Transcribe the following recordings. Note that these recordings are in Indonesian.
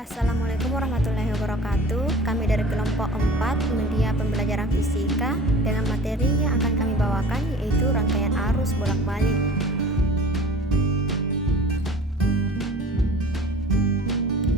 Assalamualaikum warahmatullahi wabarakatuh. Kami dari kelompok 4 media pembelajaran fisika dengan materi yang akan kami bawakan yaitu rangkaian arus bolak-balik.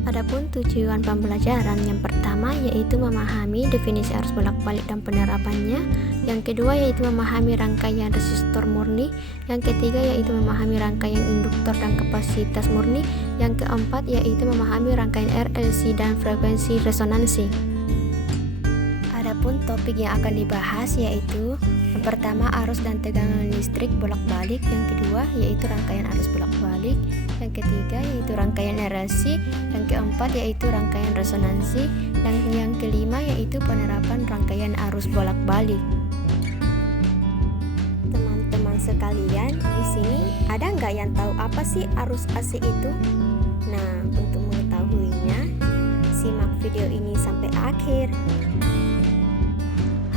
Adapun tujuan pembelajaran yang pertama yaitu memahami definisi arus bolak-balik dan penerapannya, yang kedua yaitu memahami rangkaian resistor murni, yang ketiga yaitu memahami rangkaian induktor dan kapasitas murni, yang keempat yaitu memahami rangkaian RLC dan frekuensi resonansi. Adapun topik yang akan dibahas yaitu yang pertama arus dan tegangan listrik bolak-balik, yang kedua yaitu rangkaian arus bolak-balik, yang ketiga yaitu rangkaian RLC, yang keempat yaitu rangkaian resonansi, dan yang kelima yaitu penerapan rangkaian arus bolak-balik. Teman-teman sekalian, di sini ada nggak yang tahu apa sih arus AC itu? Nah, untuk mengetahuinya, simak video ini sampai akhir.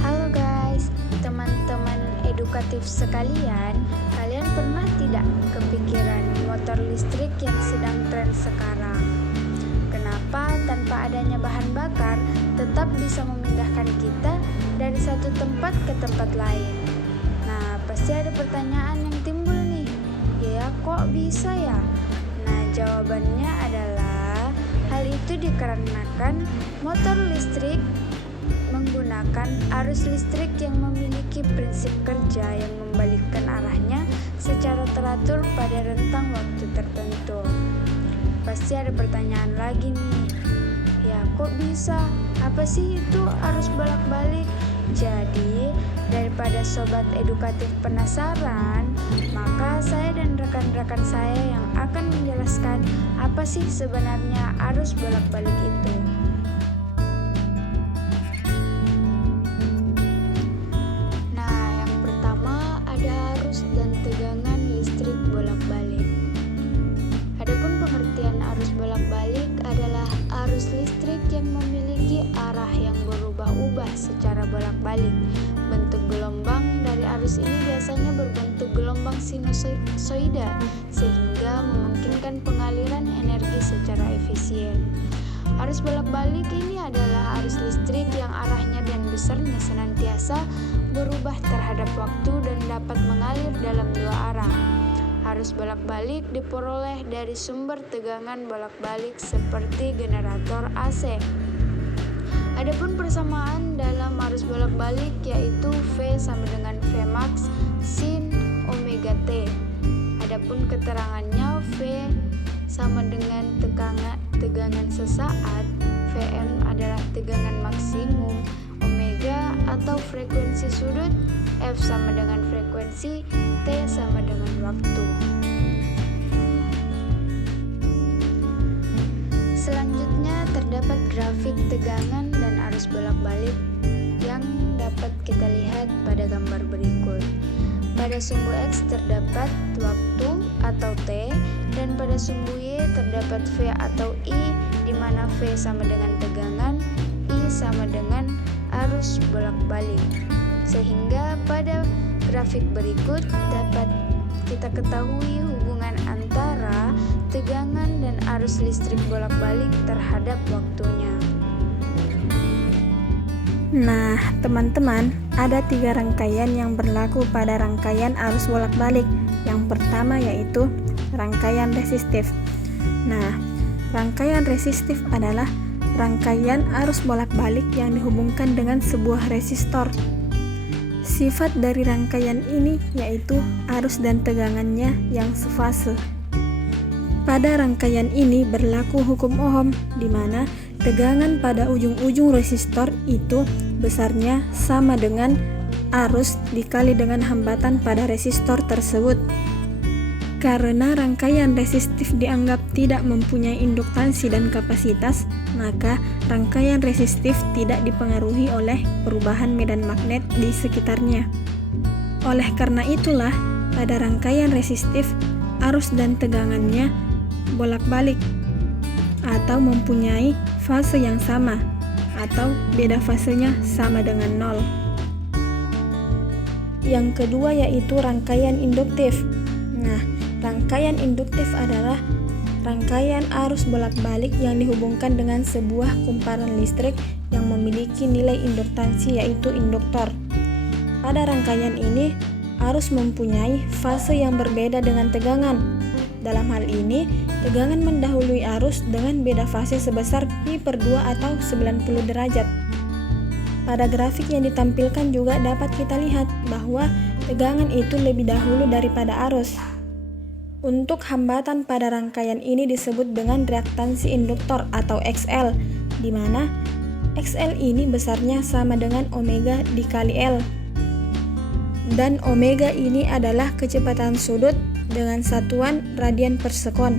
Halo guys, teman-teman edukatif sekalian, kalian pernah tidak kepikiran motor listrik yang sedang tren sekarang? Kenapa tanpa adanya bahan bakar tetap bisa memindahkan kita dari satu tempat ke tempat lain? Nah, pasti ada pertanyaan yang timbul nih, ya kok bisa ya? Nah, jawabannya adalah hal itu dikarenakan motor listrik menggunakan arus listrik yang memiliki prinsip kerja yang membalikkan arahnya secara teratur pada rentang waktu tertentu. Pasti ada pertanyaan lagi nih, ya kok bisa? Apa sih itu arus bolak-balik? Jadi, daripada sobat edukatif penasaran, maka saya dan rekan-rekan saya yang akan menjelaskan apa sih sebenarnya arus bolak-balik itu. Arus listrik yang memiliki arah yang berubah-ubah secara bolak-balik. Bentuk gelombang dari arus ini biasanya berbentuk gelombang sinusoida sehingga memungkinkan pengaliran energi secara efisien. Arus bolak-balik ini adalah arus listrik yang arahnya dan besarnya senantiasa berubah terhadap waktu dan dapat mengalir dalam dua arah. Arus bolak-balik diperoleh dari sumber tegangan bolak-balik seperti generator AC. Adapun persamaan dalam arus bolak-balik yaitu V sama dengan Vmax sin omega T. Adapun keterangannya V sama dengan tegangan sesaat, Vm adalah tegangan maksimum, omega atau frekuensi sudut, F sama dengan frekuensi, T sama dengan waktu. Selanjutnya terdapat grafik tegangan dan arus bolak-balik yang dapat kita lihat pada gambar berikut. Pada sumbu X terdapat waktu atau T, dan pada sumbu Y terdapat V atau I, di mana V sama dengan tegangan, I sama dengan arus bolak-balik. Sehingga pada grafik berikut dapat kita ketahui hubungan antara tegangan dan arus listrik bolak-balik terhadap waktunya. Nah, teman-teman, ada 3 rangkaian yang berlaku pada rangkaian arus bolak-balik. Yang pertama yaitu rangkaian resistif. Nah, rangkaian resistif adalah rangkaian arus bolak-balik yang dihubungkan dengan sebuah resistor. Sifat dari rangkaian ini yaitu arus dan tegangannya yang sefase. Pada rangkaian ini berlaku hukum Ohm, di mana tegangan pada ujung-ujung resistor itu besarnya sama dengan arus dikali dengan hambatan pada resistor tersebut. Karena rangkaian resistif dianggap tidak mempunyai induktansi dan kapasitas, maka rangkaian resistif tidak dipengaruhi oleh perubahan medan magnet di sekitarnya. Oleh karena itulah, pada rangkaian resistif, arus dan tegangannya bolak-balik atau mempunyai fase yang sama, atau beda fasenya sama dengan 0. Yang kedua yaitu rangkaian induktif. Nah, rangkaian induktif adalah rangkaian arus bolak-balik yang dihubungkan dengan sebuah kumparan listrik yang memiliki nilai induktansi yaitu induktor. Pada rangkaian ini, arus mempunyai fase yang berbeda dengan tegangan. Dalam hal ini, tegangan mendahului arus dengan beda fase sebesar pi/2 atau 90 derajat. Pada grafik yang ditampilkan juga dapat kita lihat bahwa tegangan itu lebih dahulu daripada arus. Untuk hambatan pada rangkaian ini disebut dengan reaktansi induktor atau XL, di mana XL ini besarnya sama dengan omega dikali L. Dan omega ini adalah kecepatan sudut dengan satuan radian per sekon.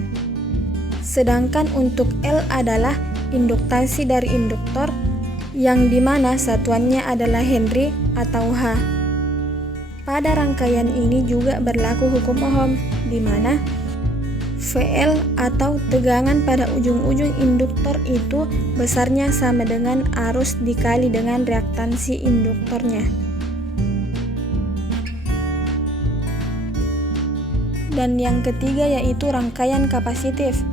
Sedangkan untuk L adalah induktansi dari induktor yang dimana satuannya adalah Henry atau H. Pada rangkaian ini juga berlaku hukum Ohm, di mana VL atau tegangan pada ujung-ujung induktor itu besarnya sama dengan arus dikali dengan reaktansi induktornya. Dan yang ketiga yaitu rangkaian kapasitif.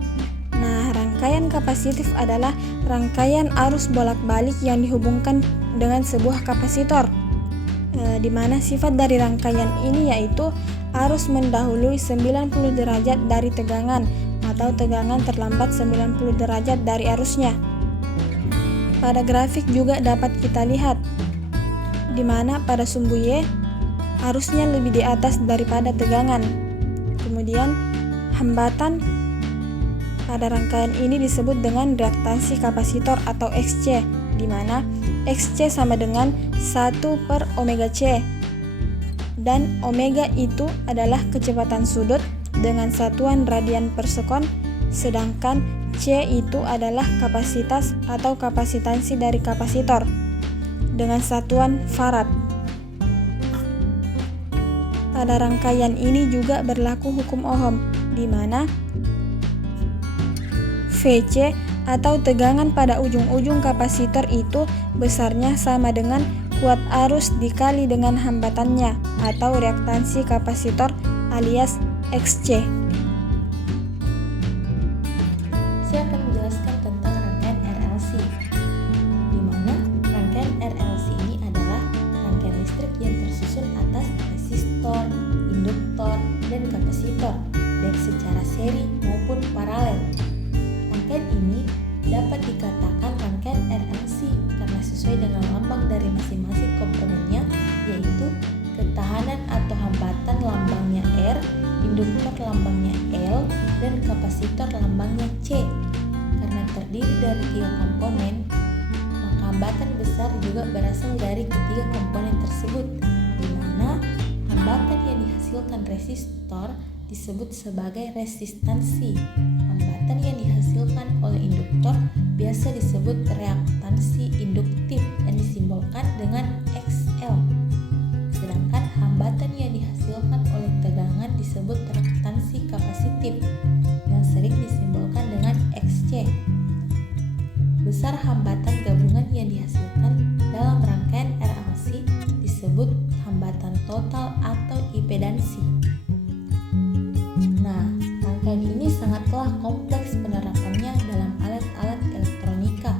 Nah, rangkaian kapasitif adalah rangkaian arus bolak-balik yang dihubungkan dengan sebuah kapasitor. Di mana sifat dari rangkaian ini yaitu arus mendahului 90 derajat dari tegangan atau tegangan terlambat 90 derajat dari arusnya. Pada grafik juga dapat kita lihat di mana pada sumbu Y arusnya lebih di atas daripada tegangan. Kemudian hambatan pada rangkaian ini disebut dengan reaktansi kapasitor atau Xc, di mana Xc sama dengan 1/omega C. Dan omega itu adalah kecepatan sudut dengan satuan radian per sekon, sedangkan C itu adalah kapasitas atau kapasitansi dari kapasitor dengan satuan farad. Pada rangkaian ini juga berlaku hukum Ohm, di mana VC atau tegangan pada ujung-ujung kapasitor itu besarnya sama dengan kuat arus dikali dengan hambatannya atau reaktansi kapasitor alias Xc. Saya akan menjelaskan tentang rangkaian RLC, di mana rangkaian RLC ini adalah rangkaian listrik yang tersusun atas resistor, induktor, dan kapasitor, baik secara seri maupun paralel. Rangkaian ini dapat dikatakan rangkaian RLC karena sesuai dengan lambang dari masing-masing komponennya, yaitu ketahanan atau hambatan lambangnya R, induktor lambangnya L, dan kapasitor lambangnya C. Karena terdiri dari 3 komponen, maka hambatan besar juga berasal dari ketiga komponen tersebut, di mana hambatan yang dihasilkan resistor disebut sebagai resistansi. Hambatan yang dihasilkan oleh induktor biasa disebut reaktansi induktif yang disimbolkan dengan XL. Sedangkan hambatan yang dihasilkan oleh tegangan disebut reaktansi kapasitif yang sering disimbolkan dengan XC. Besar hambatan gabungan yang dihasilkan dalam rangkaian RLC disebut hambatan total atau impedansi. Nah, rangkaian ini sangatlah kompleks penerapannya dalam alat-alat elektronika.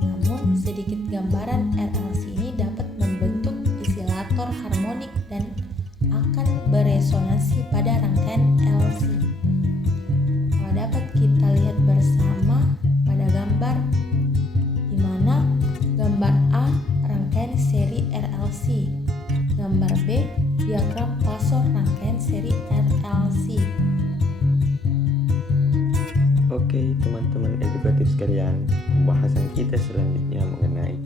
Namun, sedikit gambaran RLC ini dapat membentuk osilator harmonik dan akan beresonansi pada rangkaian LC. Kalau dapat kita lihat bersama pada gambar, di mana gambar A rangkaian seri RLC, gambar B diagram fasor rangkaian seri RLC. Oke, teman-teman edukatif sekalian, pembahasan kita selanjutnya mengenai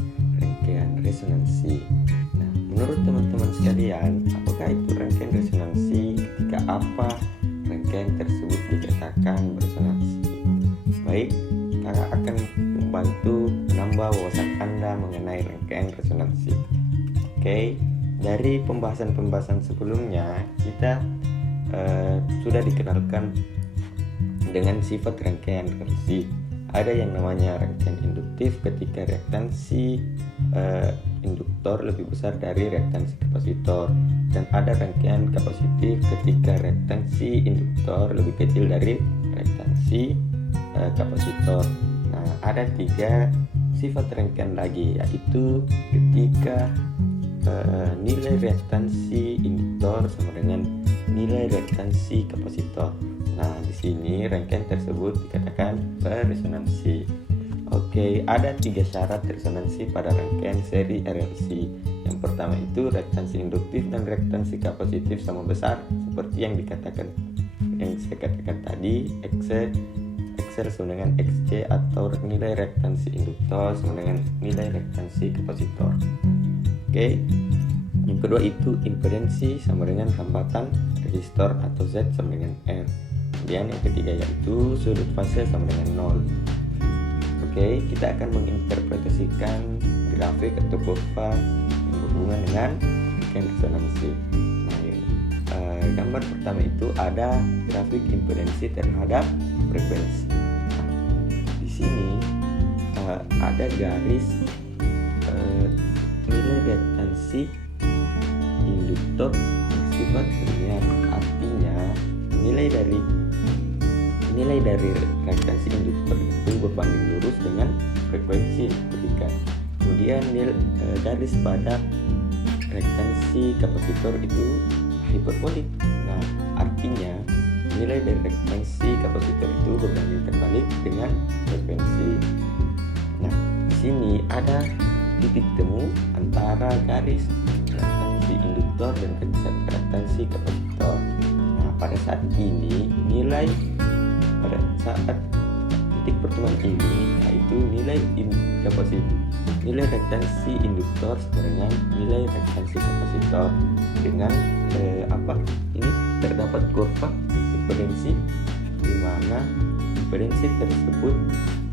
rangkaian resonansi. Nah, menurut teman-teman sekalian, apakah itu rangkaian resonansi? Ketika apa rangkaian tersebut dikatakan beresonansi? Baik, kakak akan membantu menambah wawasan Anda mengenai rangkaian resonansi. Oke, dari pembahasan-pembahasan sebelumnya kita sudah dikenalkan dengan sifat rangkaian RLC. Ada yang namanya rangkaian induktif ketika reaktansi induktor lebih besar dari reaktansi kapasitor, dan ada rangkaian kapasitif ketika reaktansi induktor lebih kecil dari reaktansi resonansi kapasitor. Nah, ada 3 sifat rangkaian lagi, yaitu ketika nilai reaktansi induktor sama dengan nilai reaktansi kapasitor. Nah, di sini rangkaian tersebut dikatakan beresonansi. Oke, ada 3 syarat resonansi pada rangkaian seri RLC. Yang pertama itu reaktansi induktif dan reaktansi kapasitif sama besar seperti yang saya katakan tadi, XL sama dengan XC, atau nilai reaktansi induktor sama dengan nilai reaktansi kapasitor. Oke. Yang kedua itu impedensi sama dengan hambatan resistor atau Z sama dengan R. Kemudian yang ketiga yaitu sudut fase sama dengan 0. Oke, kita akan menginterpretasikan grafik atau kurva yang berhubungan dengan rangkaian resonansi. Nah, gambar pertama itu ada grafik impedensi terhadap frekuensi. Nah, di sini ada garis nilai reaktansi induktor bersifat linear, artinya nilai dari reaktansi induktor itu berbanding lurus dengan frekuensi yang diberikan. Kemudian garis pada reaktansi kapasitor itu hiperbolik. Nah, artinya nilai dari reaktansi kapasitor itu berbanding terbalik dengan frekuensi. Nah, di sini ada titik temu antara garis reaktansi induktor dan reaktansi kapasitor. Nah, pada saat ini pada saat titik pertemuan ini yaitu nilai reaktansi induktor sama dengan nilai reaktansi kapasitor dengan ini terdapat kurva impedensi di mana impedensi tersebut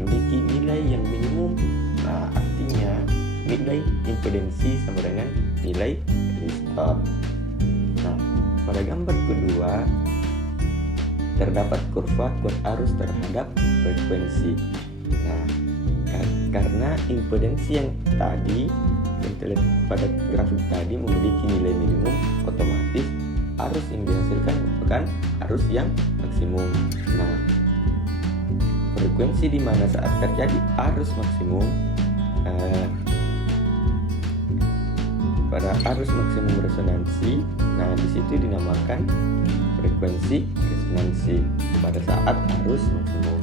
memiliki nilai yang minimum. Nah, artinya nilai impedensi sama dengan nilai resistor. Nah, pada gambar kedua terdapat kurva kuat arus terhadap frekuensi. Nah, karena impedensi yang tadi pada grafik tadi memiliki nilai minimum, otomatis arus yang dihasilkan merupakan arus yang maksimum. Nah, frekuensi di mana saat terjadi arus maksimum pada arus maksimum resonansi, nah di situ dinamakan frekuensi resonansi pada saat arus maksimum.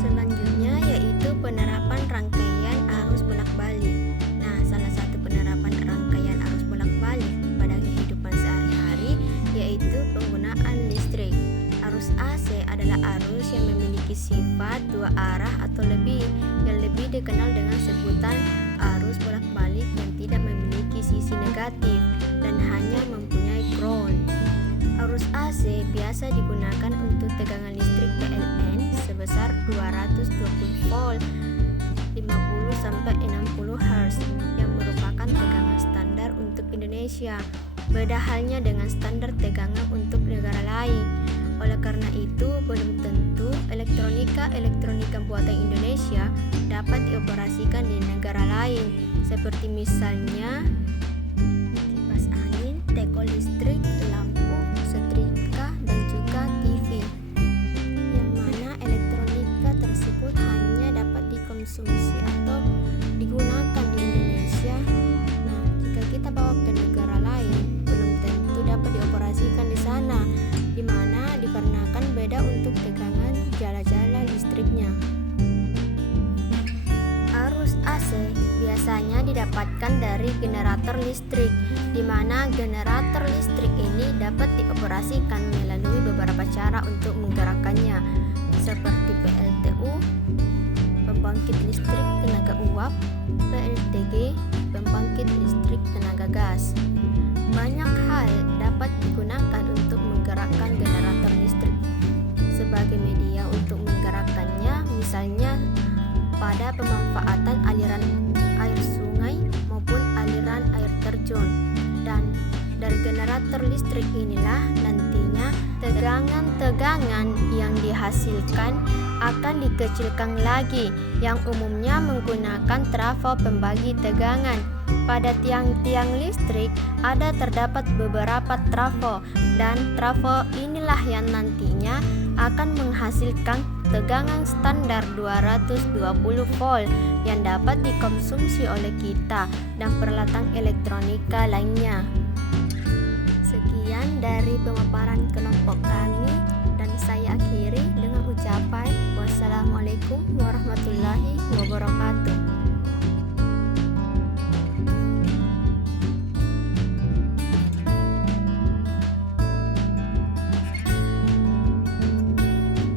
Selanjutnya yaitu penerapan rangkaian arus bolak-balik. Nah, salah satu penerapan rangkaian arus bolak-balik pada kehidupan sehari-hari yaitu penggunaan listrik. Arus AC adalah arus yang memiliki sifat 2 arah atau lebih, yang lebih dikenal dengan sebutan arus bolak-balik yang tidak memiliki sisi negatif dan hanya mempunyai ground. Arus AC biasa digunakan untuk tegangan listrik PLN sebesar 220 volt 50 sampai 60 Hz yang merupakan tegangan standar untuk Indonesia. Beda halnya dengan standar tegangan untuk negara lain. Oleh karena itu, belum tentu elektronika buatan Indonesia dapat dioperasikan di negara lain, seperti misalnya kipas angin, teko listrik, lampu, setrika, dan juga TV. Yang mana elektronika tersebut hanya dapat dikonsumsi atau digunakan di Indonesia. Nah, jika kita bawa ke negara lain, belum tentu dapat dioperasikan di sana, di mana dikarenakan beda untuk tegangan jala-jala listriknya. Arus AC biasanya didapatkan dari generator listrik, di mana generator listrik ini dapat dioperasikan melalui beberapa cara untuk menggerakkannya, seperti PLTU, pembangkit listrik tenaga uap, PLTG, pembangkit listrik tenaga gas. Banyak hal dapat digunakan untuk menggerakkan generator listrik sebagai media untuk menggerakkannya, misalnya pada pemanfaatan aliran air sungai maupun aliran air terjun. Dan dari generator listrik inilah nantinya tegangan-tegangan yang dihasilkan akan dikecilkan lagi, yang umumnya menggunakan trafo pembagi tegangan Pada tiang-tiang listrik terdapat beberapa trafo, dan trafo inilah yang nantinya akan menghasilkan tegangan standar 220 volt yang dapat dikonsumsi oleh kita dan peralatan elektronika lainnya. Sekian dari pemaparan